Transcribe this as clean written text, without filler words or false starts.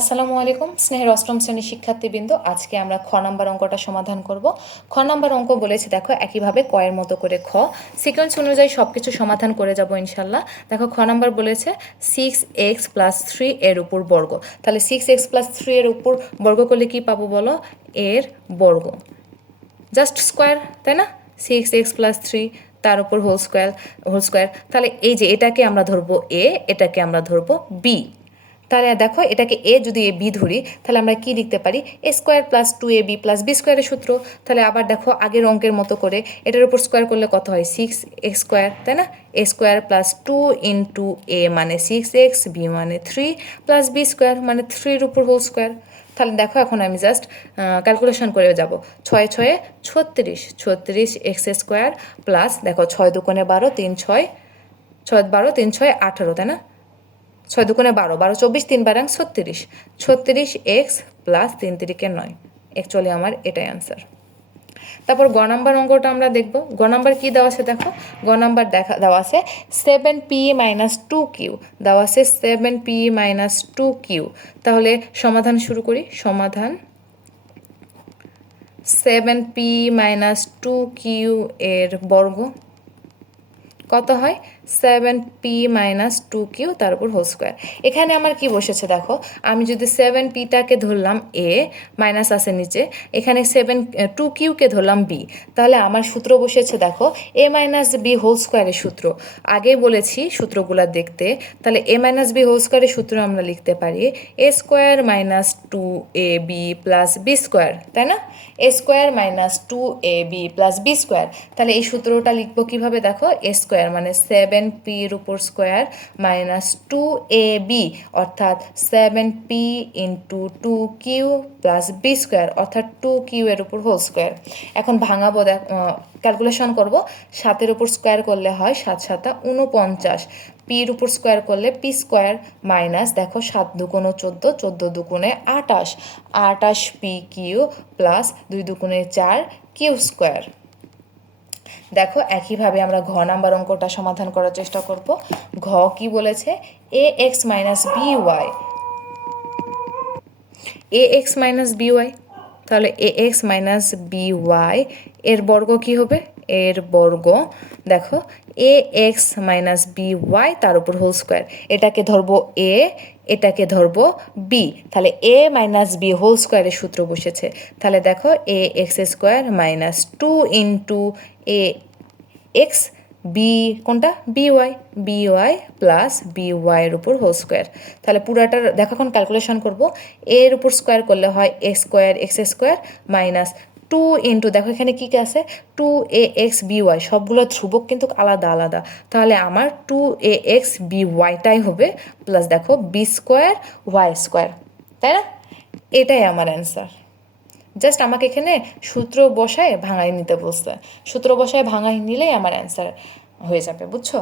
আসসালামু আলাইকুম স্নেহের অষ্টম শ্রেণীর শিক্ষার্থীবৃন্দ, আজকে আমরা খ নাম্বার অঙ্কটা সমাধান করব। খ নাম্বার অঙ্ক বলেছে, দেখো একইভাবে কয়ের মতো করে খ সিকোয়েন্স অনুযায়ী সব কিছু সমাধান করে যাব ইনশাল্লাহ। দেখো খ নাম্বার বলেছে 6x+3 এর উপর বর্গ। তাহলে 6x+3 এর উপর বর্গ করলে কি পাবো বলো? এর বর্গ, জাস্ট স্কোয়ার, তাই না? 6x+3 তার উপর হোল স্কোয়ার। তাহলে এই যে এটাকে আমরা ধরবো এ, এটাকে আমরা ধরবো বি। তাহলে দেখো এটাকে এ যদি এ বি ধরি, তাহলে আমরা কি লিখতে পারি? a² + 2ab + b² সূত্র। তাহলে আবার দেখো আগের অঙ্কের মতো করে এটার উপর স্কোয়ার করলে কত হয়? 6x², তাই না? a² + 2 × a মানে 6x, b মানে 3 + b² মানে 3 উপর হোল স্কোয়ার। তাহলে দেখো এখন আমি জাস্ট ক্যালকুলেশন করে যাব। 6 6 36, 36x² প্লাস দেখো 6 2 12, 3 6 6 12, 3 6 18, তাই না? 6 2 12, 12 24, 3 12 36, 36x প্লাস 3 3 9। অ্যাকচুয়ালি আমার এটাই অ্যান্সার। তারপর গ নাম্বার অঙ্কটা আমরা দেখব। গ নাম্বার কী দেওয়া আছে দেখো, গ নাম্বার দেওয়া আছে 7p - 2q, দেওয়া আছে 7p - 2q। তাহলে সমাধান শুরু করি। সমাধান 7p - 2q এর বর্গ কত হয়? 7p - 2q তার উপর হোল স্কোয়ার। এখানে আমার কি বসেছে দেখো, আমি যদি 7pটাকে ধরলাম এ, মাইনাস আছে নিচে, এখানে 2qকে ধরলাম বি, তাহলে আমার সূত্র বসেছে দেখো a - b হোল স্কোয়ারের সূত্র। আগে বলেছি সূত্রগুলো দেখতে। তাহলে a - b হোল স্কোয়ারের সূত্র আমরা লিখতে পারি a² - 2ab + b², তাই না? a² - 2ab + b²। তাহলে এই সূত্রটা লিখবো কিভাবে দেখো, a² মানে 7p এর উপর স্কোয়ার মাইনাস 2ab অর্থাৎ 7p × 2q + b² অর্থাৎ 2q এর উপর হোল স্কোয়ার। এখন ভাঙাবো, ক্যালকুলেশন করব। 7-এর উপর স্কোয়ার করলে হয় 7 7 49, পির উপর স্কোয়ার করলে p² মাইনাস দেখো 7 2 14, 14 2 28, 28pq প্লাস 2 2 4 q²। দেখো একইভাবে আমরা ঘ নাম্বার অঙ্কটা সমাধান করার চেষ্টা করব। ঘ কি বলেছে? ax - by, ax - by। তাহলে ax - by এর বর্গ কি হবে? এর বর্গ দেখো ax - by তার উপর হোল স্কোয়ার। এটাকে ধরবো a, এটাকে ধরবো b, তাহলে a - b হোল স্কোয়ারের সূত্র বসেছে। তাহলে দেখো ax² - 2 × ax, বি কোনটা? by প্লাস by এর উপর হোল স্কোয়ার। তাহলে পুরাটার দেখো এখন ক্যালকুলেশন করব। এর উপর স্কোয়ার করলে হয় x² মাইনাস 2 × দেখো এখানে কী কী আছে? 2ax by, সবগুলো ধ্রুবক কিন্তু আলাদা আলাদা। তাহলে আমার 2ax byটাই হবে প্লাস দেখো b²y², তাই না? এটাই আমার অ্যান্সার। জাস্ট আমাকে এখানে সূত্র বসায় ভাঙাই নিতে বলছে। সূত্র বসায় ভাঙাই নিলেই আমার অ্যান্সার হয়ে যাবে, বুঝছো?